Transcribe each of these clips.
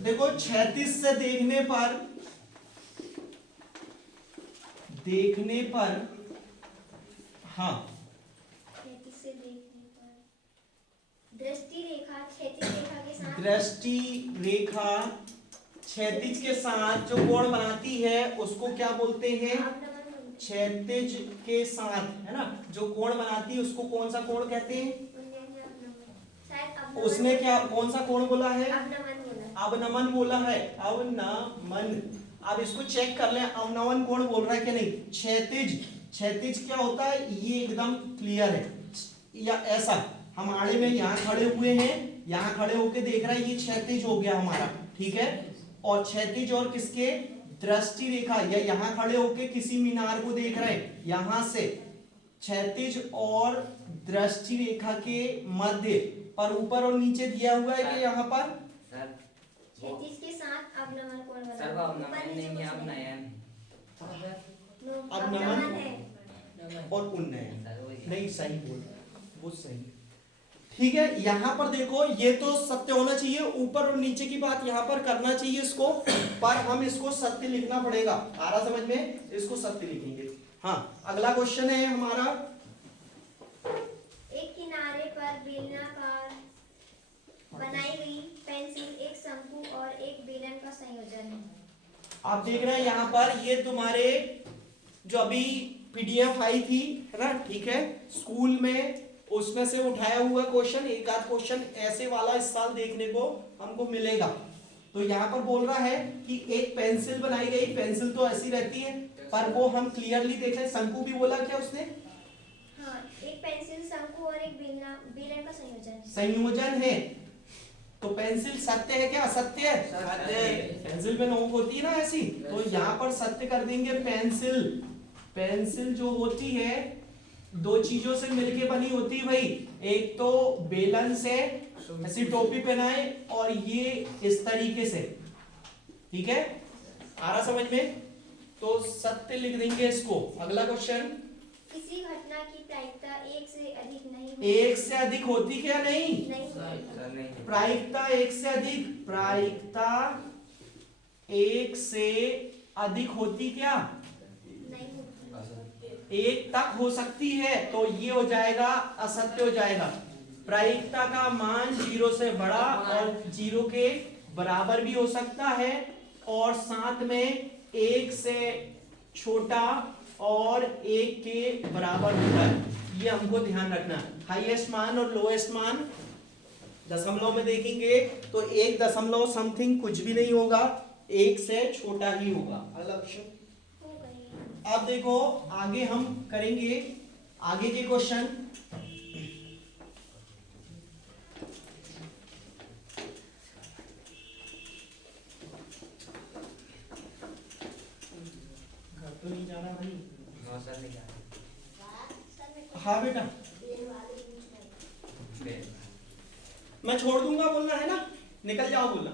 देखो 36 से देखने पर हाँ 36 से देखने पर दृष्टि रेखा क्षैतिज रेखा के साथ दृष्टि रेखा क्षैतिज के साथ जो कोण बनाती है उसको क्या बोलते हैं? अवनमन बोलते क्षैतिज के साथ, है ना, जो कोण बनाती है उसको कौन सा कोण कहते हैं? हैं। उन्नयन अवनमन शायद अवनमन उसने क्या कौन सा कोण बोला है? अवनमन बोला। अवनमन बोला है, अवनमन। अब इसको चेक कर लें अवनमन कोण बोल रहा है कि नहीं। क्षैतिज, क्षैतिज क्या होता है? ये एकदम क्लियर है, या ऐसा हम आड़े में यहाँ खड़े हुए हैं, यहाँ खड़े होके देख रहा है, ये क्षैतिज हो गया हमारा, ठीक है। और क्षैतिज और किसके? दृष्टि रेखा, या यहाँ खड़े होके किसी मीनार को देख रहे हैं, यहां से क्षैतिज और दृष्टि रेखा के मध्य पर ऊपर और नीचे दिया हुआ है कि यहाँ पर सर क्षैतिज के साथ अवनमन कोण बना। सर वो अवनमन नहीं है, अवनयन। अवनमन है। और उन्नयन। सर वही। नहीं सही बोल रहा है, वो सही है, ठीक है। यहाँ पर देखो ये तो सत्य होना चाहिए, ऊपर और नीचे की बात यहाँ पर करना चाहिए इसको, पर हम इसको सत्य लिखना पड़ेगा। आ रहा समझ में? इसको सत्य लिखेंगे। हाँ, अगला क्वेश्चन है हमारा, एक किनारे पर बेलनाकार बनाई गई पेंसिल एक शंकु और एक बेलन का संयोजन है। आप देख रहे हैं यहाँ पर, ये तुम्हारे जो अभी पीडीएफ आई थी, है ना, ठीक है, स्कूल में, उसमें से उठाया हुआ क्वेश्चन, एक आध क्वेश्चन ऐसे वाला इस साल देखने को हमको मिलेगा। तो यहाँ पर बोल रहा है कि एक पेंसिल बनाई गई, पेंसिल तो ऐसी रहती है, पर वो हम क्लियरली देख रहे, शंकु भी बोला क्या उसने? हाँ, एक पेंसिल शंकु और एक बेलन का संयोजन है। संयोजन है, तो पेंसिल सत्य है क्या? असत्य है? सत्य। पेंसिल में नोक होती है ना ऐसी, तो यहाँ पर सत्य कर देंगे। पेंसिल, पेंसिल जो होती है दो चीजों से मिलके बनी होती है भाई, एक तो बेलन से ऐसी टोपी पहनाए और ये इस तरीके से, ठीक है, आ रहा समझ में? तो सत्य लिख देंगे इसको। अगला क्वेश्चन, किसी घटना की प्रायिकता एक से अधिक नहीं होती। एक से अधिक होती क्या? नहीं, नहीं सर नहीं। प्रायिकता एक से अधिक, प्रायिकता एक से अधिक होती क्या? नहीं होती। एक तक हो सकती है, तो ये हो जाएगा असत्य हो जाएगा। प्रायिकता का मान 0 से बड़ा और 0 के बराबर भी हो सकता है, और साथ में 1 से छोटा और 1 के बराबर होता है। ये हमको ध्यान रखना है। हाईएस्ट मान और लोएस्ट मान दशमलव में देखेंगे तो 1 दशमलव समथिंग कुछ भी नहीं होगा, 1 से छोटा ही होगा। अगला क्वेश्चन, हो गई। अब देखो आगे हम करेंगे आगे के क्वेश्चन। घर तो नहीं जाना भाई? नो सर नहीं जाना। हाँ बेटा, मैं छोड़ दूंगा बोलना है ना, निकल जाओ बोलना।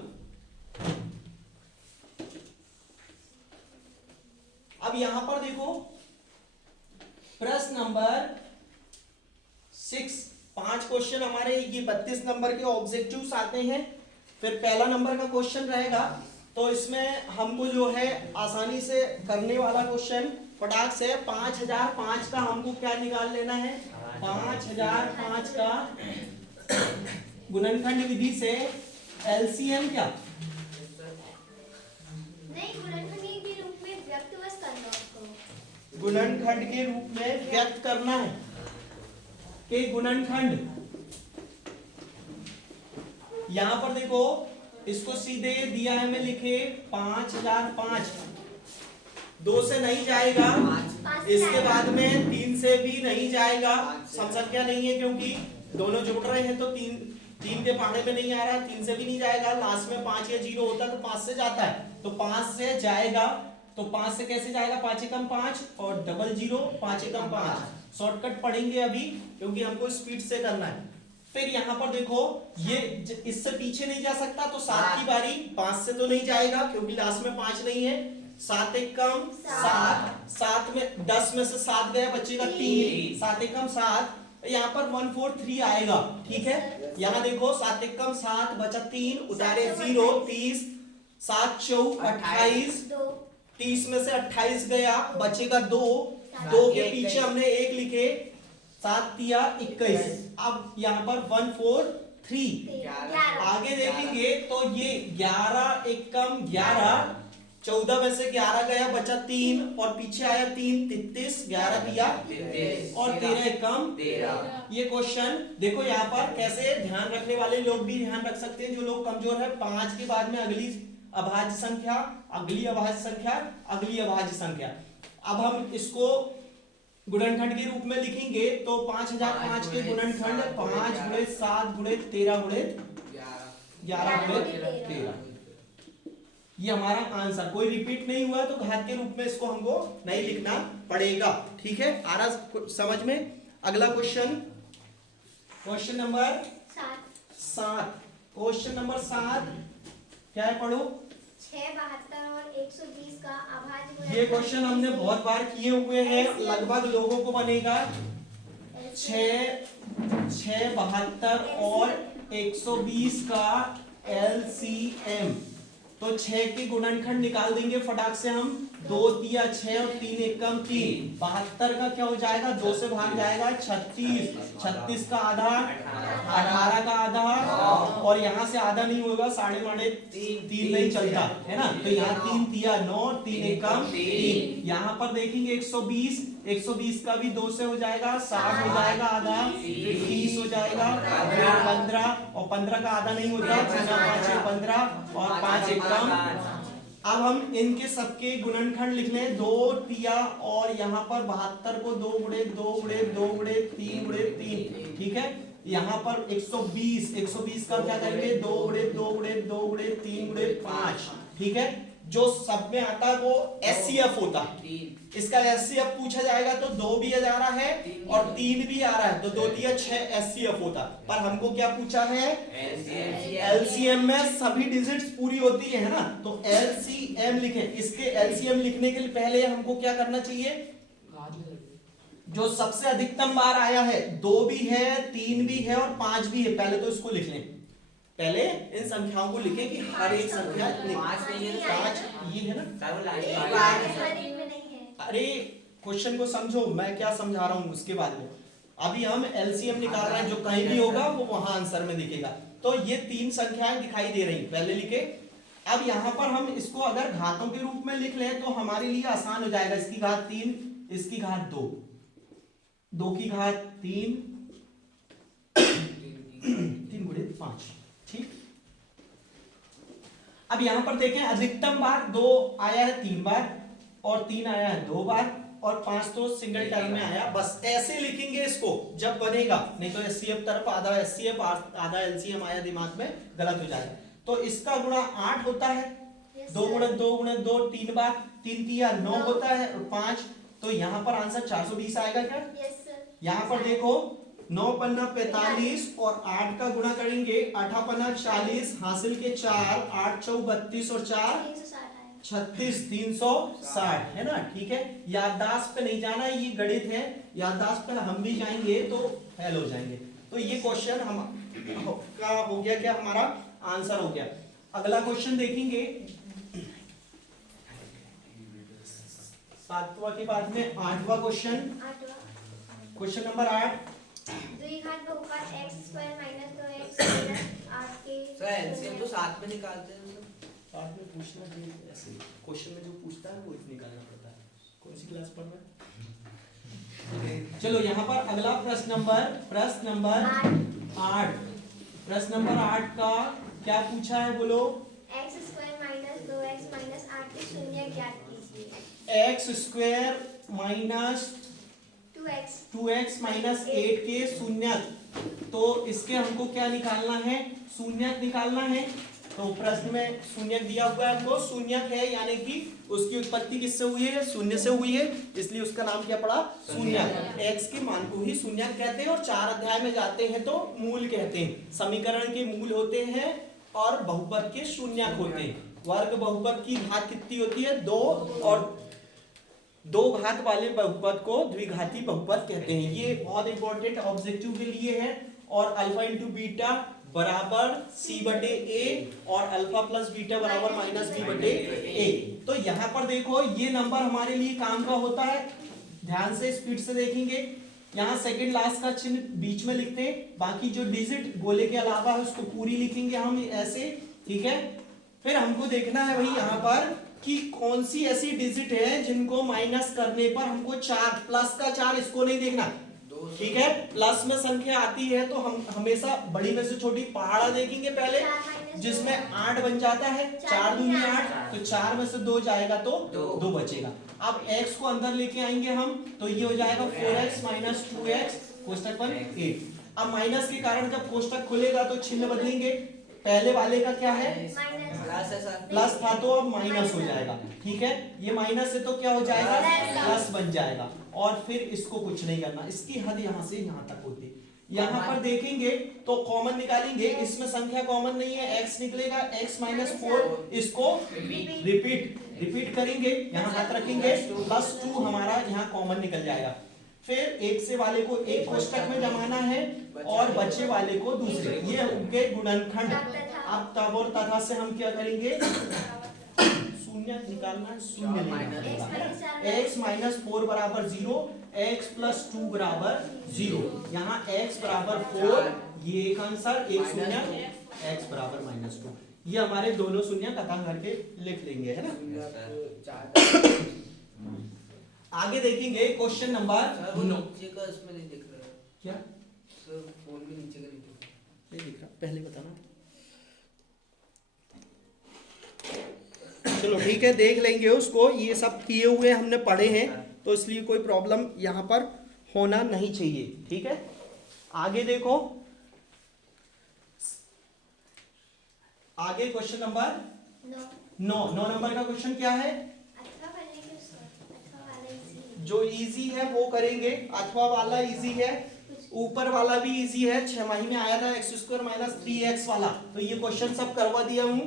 अब यहां पर देखो प्रश्न नंबर 6, 5 क्वेश्चन हमारे ये 32 नंबर के ऑब्जेक्टिव्स आते हैं। फिर पहला नंबर का क्वेश्चन रहेगा, तो इसमें हमको जो है आसानी से करने वाला क्वेश्चन फटाक से 5005 का हमको क्या निकाल लेना है? 5005 का गुणनखंड विधि से एलसीएम क्या? नहीं, गुणनखंड के रूप में व्यक्त बस करना उसको। गुणनखंड के रूप में व्यक्त करना है कि गुणनखंड, यहां पर देखो इसको सीधे दिया है, मैं लिखे 5005, 2 से नहीं जाएगा, इसके बाद में 3 से भी नहीं जाएगा, सम संख्या नहीं है क्योंकि दोनों जुड़ रहे हैं, तो 3 के पहाड़े में नहीं आ रहा, 3 से भी नहीं जाएगा, लास्ट में 5 या 0 होता तो 5 से जाता है, तो 5 से जाएगा। तो 5 से कैसे जाएगा? 5 एकम 5 और डबल 0, 5 एकम 5। शॉर्टकट पढ़ेंगे अभी क्योंकि हमको स्पीड से करना है। फिर यहाँ पर देखो ये इससे पीछे नहीं जा सकता, तो 7 की बारी, 5 से तो नहीं जाएगा क्योंकि लास्ट में 5 नहीं है, 7 एकम 7, 7 में 10 में से 7 गया, बचेगा 3, 7 एकम 7, यहाँ पर 143 आएगा, ठीक है। यहाँ देखो 7 एकम 7 बचा 3, उतारे 0, 30, 7 चौक 28, दो 30 में से 28 गया, बचेगा 2, 2 के पीछे हमने 1 लिखे, 7 तिया 21। अब यहाँ पर 1 4 3, 11 आगे देखेंगे तो ये 11 एक कम 11, 14 में से 11 गया, बचा 3 और पीछे आया 3, 33, 11 दिया और 13 एक कम 13। ये क्वेश्चन देखो यहाँ पर कैसे ध्यान रखने वाले लोग भी ध्यान रख सकते हैं, जो लोग कमजोर है। 5 के बाद में अगली अभाज्य संख्या, अगली अभाज्य संख्या, अगली अभाज्य संख्या। अब हम इसको गुणनखंड के रूप में लिखेंगे तो 5005 के गुणनखंड 5 गुणे 7 गुणे 13 गुणे 11 गुणे 13। ये हमारा आंसर, कोई रिपीट नहीं हुआ तो घात के रूप में इसको हमको नहीं लिखना पड़ेगा। ठीक है, आ रहा समझ में? अगला question, question number 7। Question number 7 क्या है, पढ़ो। 6 72 और 120 का अभाज्य ये क्वेश्चन हमने बहुत बार किए हुए हैं, लगभग लोगों को बनेगा। 6 72 और 120 का LCM, तो 6 के गुणनखंड निकाल देंगे फटाक से हम। 2 तिया 6 और 3 एक कम 3, 72 का क्या हो जाएगा, 2 से भाग जाएगा 36, 36 का आधा 18 का आधा, और यहाँ से आधा नहीं होगा, 3.5 नहीं चलता है ना, तो यहाँ 3 तिया 9, 3 एक कम 3। यहाँ पर देखेंगे 120, 120 का भी 2 से हो जाएगा, 60 हो जाएगा आधा, फिर 30 हो जाएगा, फिर 15, और 15 का आधा नहीं होता, 15 और 5 एक कम। अब हम इनके सबके गुणनखंड लिख लें। 2 तिया और यहाँ पर 72 को 2 गुणे 2 गुणे 2 गुणे 3 गुणे 3। ठीक है, यहाँ पर 120 का क्या करेंगे, 2 गुणे 2 गुणे 2 गुणे 3 गुणे 5। ठीक है, जो सब में आता है वो SCF होता है। इसका SCF पूछा जाएगा तो 2 भी आ रहा है और 3 भी आ रहा है, तो 2 तिया 6 SCF होता। पर हमको क्या पूछा है, LCM में सभी डिजिट्स पूरी होती है ना, तो LCM लिखें। इसके LCM लिखने के लिए पहले हमको क्या करना चाहिए, जो सबसे अधिकतम बार आया है, 2 भी है, 3 भी है और 5 भी है, पहले तो इसको लिख लें। पहले इन संख्याओं को लिखें कि हर एक संख्या 5 ये है ना। अरे क्वेश्चन को समझो, मैं क्या समझा रहा हूं उसके बाद में। अभी हम LCM निकाल रहे हैं, जो कहीं भी होगा वो वहां आंसर में दिखेगा। तो ये 3 संख्याएं दिखाई दे रही, पहले लिखे। अब यहाँ पर हम इसको अगर घातों के रूप में लिख लें तो हमारे लिए आसान हो जाएगा। इसकी घात 3, इसकी घात 2, 2 की घात 3, 3 गुणे 5। ठीक, अब यहां पर देखें अधिकतम बार 2 आया है 3 बार, और 3 आया है 2 बार, और 5 तो सिंगल टर्म में आया। बस ऐसे लिखेंगे इसको जब बनेगा, नहीं तो SCF तरफ आधा SCF आधा LCM आया दिमाग में, गलत हो जाएगा। तो इसका गुणा 8 होता है, 2 गुणे 2 गुणे 2 3 बार, 3 तिया 9 होता है और 5, तो यहाँ पर आंसर 420 आएगा क्या? यहाँ पर देखो 9 पन्ना 45 और 8 का गुणा करेंगे, 8 पन्ना 40, हासिल के 4, 8 चौक 32 और 4 36, 360 है ना। ठीक है, याददाश्त पे नहीं जाना, ये गणित है, याददाश्त पे हम भी जाएंगे तो फेल हो जाएंगे। तो ये क्वेश्चन हम का हो गया, क्या हमारा आंसर हो गया। अगला क्वेश्चन देखेंगे 7वां के बाद में 8वां क्वेश्चन, क्वेश्चन नंबर 8। द्विघात बहुपद x² - 2x 8 के सर LCM तो साथ में निकालते हैं सर। साथ में पूछना चाहिए, ऐसे क्वेश्चन में जो पूछता है वो निकालना पड़ता है। कौन सी क्लास पढ़ रहे हैं? चलो यहाँ पर अगला प्रश्न नंबर 8। प्रश्न नंबर 8 का क्या पूछा है, बोलो। x² - 2x - 8 के शून्य ज्ञात कीजिए। x² - 2x - 8 के शून्यक, तो इसके हमको क्या निकालना है, शून्यक निकालना है। तो प्रश्न में शून्यक दिया हुआ है हमको, शून्यक है यानी कि उसकी उत्पत्ति किससे हुई है, शून्य से हुई है, इसलिए उसका नाम क्या पड़ा, शून्यक। x के मान को ही शून्यक कहते हैं, और 4 अध्याय में जाते हैं तो मूल कहते हैं। समीकरण के मूल होते हैं और बहुपद के शून्यक होते हैं। वर्ग बहुपद की घात कितनी होती है, 2, और 2 घात वाले बहुपद को द्विघाती बहुपद कहते हैं। ये बहुत इंपॉर्टेंट ऑब्जेक्टिव के लिए है। और अल्फा इंटू बीटा बराबर c बटे a और अल्फा प्लस बीटा बराबर माइनस b बटे a। तो यहाँ पर देखो ये नंबर हमारे लिए काम का होता है, ध्यान से स्पीड से देखेंगे। यहाँ सेकंड लास्ट का चिन्ह बीच में लिखते हैं, बाकी जो डिजिट गोले के अलावा है उसको पूरी लिखेंगे हम ऐसे, ठीक है। फिर हमको देखना है भाई यहाँ पर कि कौन सी ऐसी डिजिट है जिनको माइनस करने पर हमको 4 प्लस का 4 इसको नहीं देखना, ठीक है। प्लस में संख्या आती है तो हम हमेशा बड़ी में से छोटी पहाड़ा देखेंगे पहले, जिसमें 8 बन जाता है, 4 दूनी 8, तो 4 में से 2 जाएगा तो 2 बचेगा। अब x को अंदर लेके आएंगे हम, तो ये हो जाएगा 4x माइनस 2x कोष्टक पर 8। अब माइनस के कारण जब कोष्टक खुलेगा तो चिन्ह बदलेंगे, पहले वाले का क्या है प्लस था तो अब माइनस हो जाएगा, ठीक है। ये माइनस है तो क्या हो जाएगा प्लस बन जाएगा, और फिर इसको कुछ नहीं करना, इसकी हद यहाँ से यहाँ तक होती है। यहाँ पर देखेंगे तो कॉमन निकालेंगे, इसमें संख्या कॉमन नहीं है, x निकलेगा x माइनस 4, इसको रिपीट करेंगे, यहाँ हाथ रखेंगे, प्लस 2 हमारा यहाँ कॉमन निकल जाएगा। फिर एक से वाले को एक कोष्टक में जमाना है और बचे वाले को दूसरे, ये उनके गुणनखंड। अब तब और तथा से हम क्या करेंगे, शून्य निकालना है, शून्य लेना है। x माइनस 4 बराबर 0, x प्लस 2 बराबर 0, यहाँ x बराबर 4, ये एक आंसर, एक शून्य, x बराबर माइनस 2। ये हमारे दोनों शून्य कथा करके लिख लेंगे, है ना। आगे देखेंगे क्वेश्चन नंबर 9। नीचे का इसमें नहीं दिख रहा है क्या सर, फोन भी नीचे का नहीं दिख रहा, पहले बताना। चलो ठीक है, देख लेंगे उसको, ये सब किए हुए हमने पढ़े हैं तो इसलिए कोई प्रॉब्लम यहाँ पर होना नहीं चाहिए, ठीक है। आगे देखो, आगे क्वेश्चन नंबर 9 नंबर का क्वेश्चन क्या है, जो इजी है वो करेंगे, अथवा वाला इजी है, ऊपर वाला भी इजी है, 6 माही में आया था x² माइनस 3x वाला, तो ये क्वेश्चन सब करवा दिया हूँ,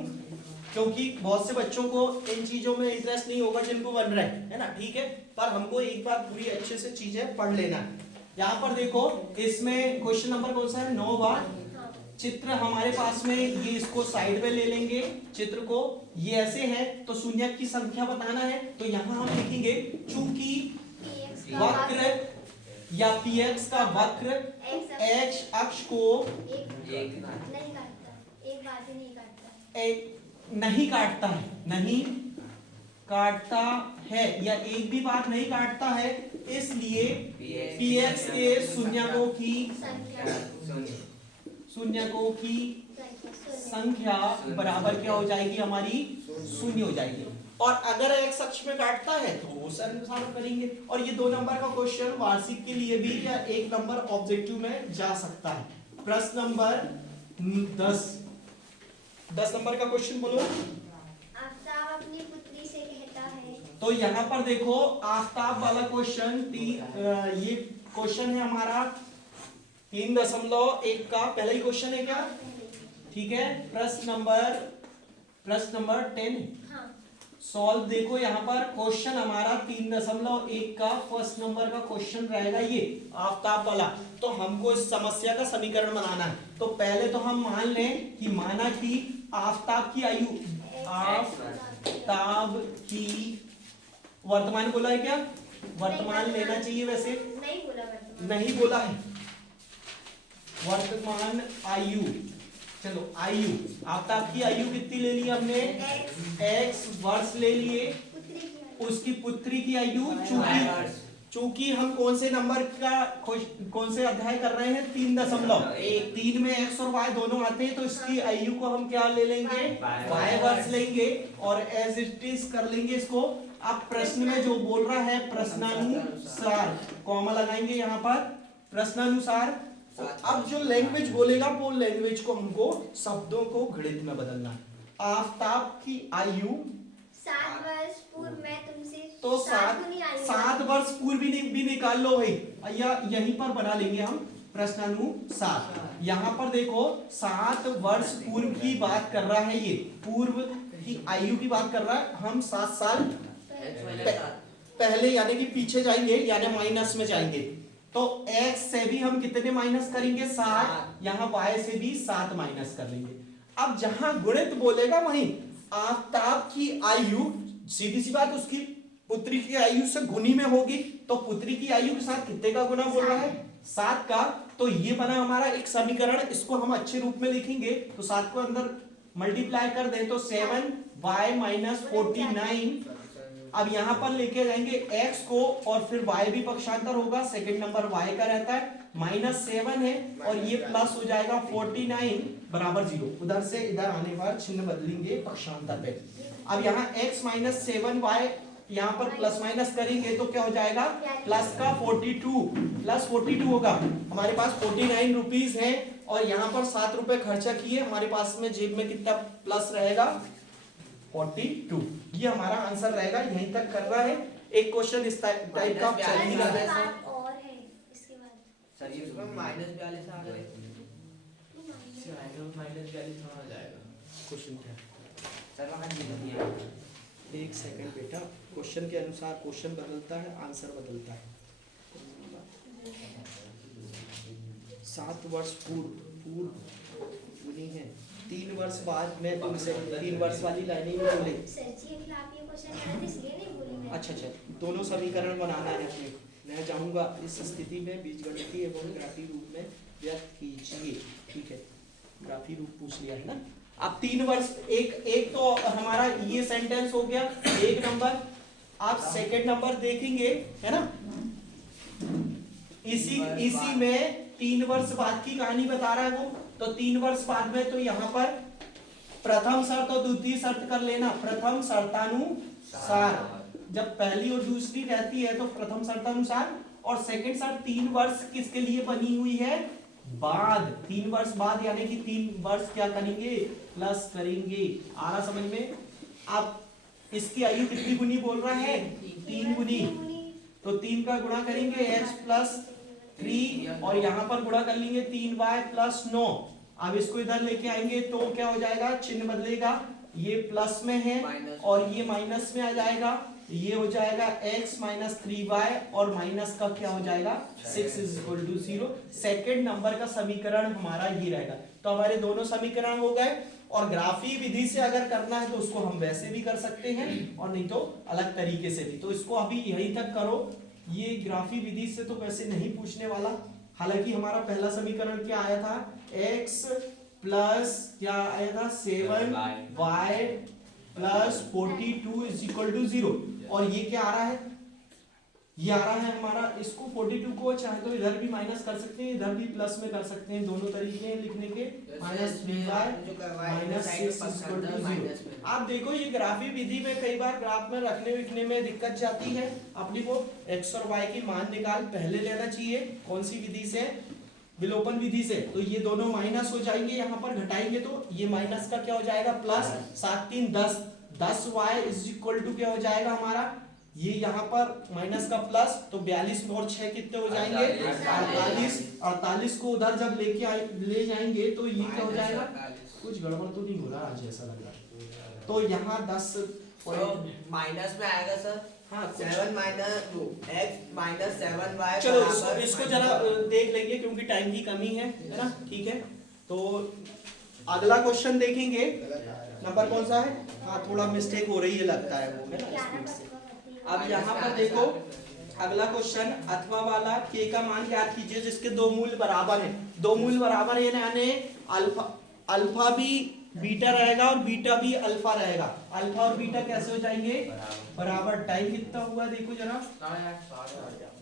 क्योंकि बहुत से बच्चों को इन चीजों में इंटरेस्ट नहीं होगा जिनको बन रहा है ना, ठीक है। पर हमको एक बार पूरी अच्छे से चीजें पढ़ लेना है। यहाँ पर देखो, इसमें क्वेश्चन नंबर कौन सा है, 9 बार चित्र हमारे पास में, ये इसको साइड में ले लेंगे चित्र को, ये ऐसे है तो शून्य की संख्या बताना है, तो यहाँ हम लिखेंगे चूंकि वक्र या px का वक्र x अक्ष को नहीं काटता है या एक भी बार नहीं काटता है, इसलिए px के शून्यकों की संख्या बराबर क्या हो जाएगी, हमारी 0 हो जाएगी। और अगर x अक्ष में काटता है तो उस अनुसार करेंगे। और ये 2 नंबर का क्वेश्चन वार्षिक के लिए भी या 1 नंबर ऑब्जेक्टिव में जा सकता है। प्रश्न नंबर 10 नंबर का क्वेश्चन बोलो। आफ्ताब अपनी पुत्री से कहता है, तो यहाँ पर देखो आफ्ताब वाला क्वेश्चन, ये क्वेश्चन है हमारा 3.1 का पहला ही क्वेश्चन है क्या, ठीक है। प्रश्न नंबर 10 सॉल्व। देखो यहाँ पर क्वेश्चन हमारा 3.1 का फर्स्ट नंबर का क्वेश्चन रहेगा, ये आफ्ताब वाला। तो हमको इस समस्या का समीकरण बनाना है। तो पहले तो हम मान लें कि माना कि आफ्ताब की आयु, आफ्ताब की वर्तमान बोला है क्या, वर्तमान लेना चाहिए वैसे, नहीं बोला है वर्तमान आयु। चलो आयु, आफ्ताब की आयु कितनी ले ली हमने, x वर्ष ले लिए, उसकी पुत्री की आयु, चूंकि हम कौन से नंबर का कौन से अध्याय कर रहे हैं, 3.1, 3 में x और y दोनों आते हैं, तो इसकी आयु को हम क्या ले लेंगे, y वर्ष लेंगे और एज इट इज कर लेंगे इसको। अब प्रश्न में जो बोल रहा है प्रश्नानुसार, कॉमा लगाएंगे यहाँ पर, प्रश्नानुसार। अब जो लैंग्वेज बोलेगा वो लैंग्वेज को हमको शब्दों को गणित में बदलना है। आफ्ताब की आयु 7 वर्ष पूर्व मैं तुमसे तो 7 वर्ष पूर्व भी निकाल लो भाई, या यहीं पर बना लेंगे हम प्रश्नानुसार। यहाँ पर देखो 7 वर्ष पूर्व की बात कर रहा है, ये पूर्व की आयु की बात कर रहा है। हम 7 साल पहले यानी कि पीछे जाएंगे, यानी माइनस में जाएंगे। तो x से भी हम कितने माइनस करेंगे 7, यहाँ y से भी 7 माइनस कर लेंगे। अब जहां गुणित बोलेगा वहीं आफताब की आयु सीधी सी बात उसकी पुत्री की आयु से गुनी में होगी, तो पुत्री की आयु के साथ कितने का गुना बोल रहा है 7 का। तो ये बना हमारा एक समीकरण, इसको हम अच्छे रूप में लिखेंगे तो 7 को अंदर मल्टीप्लाई कर दें तो 7y माइनस 49। अब यहाँ पर लेके जाएंगे x को और फिर y भी पक्षांतर होगा, सेकंड नंबर y का रहता है, -7 है और ये प्लस हो जाएगा 49 बराबर 0। उधर से इधर आने पर चिन्ह बदलेंगे पक्षांतर पे। अब यहाँ x माइनस 7y यहाँ पर प्लस माइनस करेंगे तो क्या हो जाएगा प्लस का 42 प्लस 42 होगा। हमारे पास 49 रुपीज है और यहाँ पर 7 रुपए खर्चा किए, हमारे पास में जेब में कितना प्लस रहेगा 42। ये हमारा आंसर रहेगा। यहीं तक कर रहा है। एक क्वेश्चन इस टाइप का चल ही रहा है। और है इसके बाद सर ये इसमें -42 आ गए। -42 आ जाएगा। क्वेश्चन क्या है? सर वहां जी दिया। एक सेकंड बेटा, क्वेश्चन के अनुसार क्वेश्चन बदलता है, आंसर बदलता है। 7 वर्ष पूर्व गुनी है 3 वर्ष बाद में तुमसे 3 वर्ष वाली लाइनें भी बोले। सर जी अभी आप ये क्वेश्चन कर रहे थे इसलिए नहीं बोली मैं। अच्छा, दोनों समीकरण बनाना है अपने को। मैं चाहूंगा इस स्थिति में बीजगणितीय एवं ग्राफी रूप में व्यक्त कीजिए। ठीक है, ग्राफी रूप पूछ लिया है ना। अब 3 वर्ष एक तो हमारा ये सेंटेंस हो गया 1 नंबर। आप सेकंड नंबर देखेंगे है ना, इसी में 3 वर्ष बाद की कहानी बता रहा है वो। तो 3 वर्ष बाद में तो यहाँ पर प्रथम शर्त और द्वितीय शर्त कर लेना। प्रथम शर्तानुसार, जब पहली और दूसरी रहती है तो प्रथम शर्तानुसार, और सेकंड शर्त 3 वर्ष किसके लिए बनी हुई है बाद, 3 वर्ष बाद, यानी कि 3 वर्ष क्या करेंगे प्लस करेंगे। आ रहा समझ में? आप इसकी आयु कितनी गुनी बोल रहा है 3 गुनी, तो 3 का गुणा करेंगे x प्लस 3 और यहाँ पर गुणा कर लेंगे 3y प्लस 9। अब इसको इधर लेके आएंगे तो क्या हो जाएगा, चिन्ह बदलेगा, ये प्लस में है और ये माइनस में आ जाएगा। ये हो जाएगा x माइनस 3y और माइनस का क्या हो जाएगा 6 is equal to 0। Second number का समीकरण हमारा ये रहेगा। तो हमारे दोनों समीकरण हो गए। और ग्राफी विधि से अगर करना है तो उसको हम वैसे भी कर सकते हैं और नहीं तो अलग तरीके से भी। तो इसको अभी यहीं तक करो। ये ग्राफी विधि से तो वैसे नहीं पूछने वाला। हालांकि हमारा पहला समीकरण क्या आया था, x प्लस क्या आया था 7y plus 42 is equal to 0। और ये क्या आ रहा है, ये आ रहा है हमारा, इसको 42 को चाहे तो इधर भी माइनस कर सकते हैं, इधर भी प्लस में कर सकते हैं, दोनों तरीके हैं लिखने के। Minus 3y minus 6 equal to 0। आप देखो ये ग्राफी विधि में कई बार ग्राफ में रखने विखने में दिक्कत जाती है। अपनी को x और y की मान निकाल पहले लेना चाहिए। कौन सी विधि से, विलोपन विधि से। तो ये दोनों माइनस हो जाएंगे, यहाँ पर घटाएंगे तो ये माइनस का क्या हो जाएगा plus, 7 3 10, 10y is equal to क्या हो जाएगा हमारा, ये यहाँ पर माइनस का प्लस, तो 42 और 6 कितने हो जाएंगे 48। 48 को उधर जब ले जाएंगे तो ये क्या हो जाएगा, कुछ गड़बड़ तो नहीं हो रहा आज ऐसा लग रहा है। तो यहाँ 10 माइनस में आएगा सर। हाँ 7 माइनस 2 x माइनस 7y। चलो इसको जरा देख लेंगे क्योंकि टाइम की कमी है ना। ठीक है, तो अगला क्वेश्चन देखेंगे। नंबर कौन सा है, हाँ थोड़ा मिस्टेक हो रही है लगता है वो है ना स्पीड से। अब यहाँ पर देखो अगला क्वेश्चन, अथवा वाला k का मान ज्ञात कीजिए जिसके 2 मूल बराबर हैं। 2 मूल बराबर है यानी अल्फा भी बीटा रहेगा और बीटा भी अल्फा रहेगा। अल्फा और बीटा कैसे हो जाएंगे बराबर। टाइम कितना हुआ देखो जरा, 8:30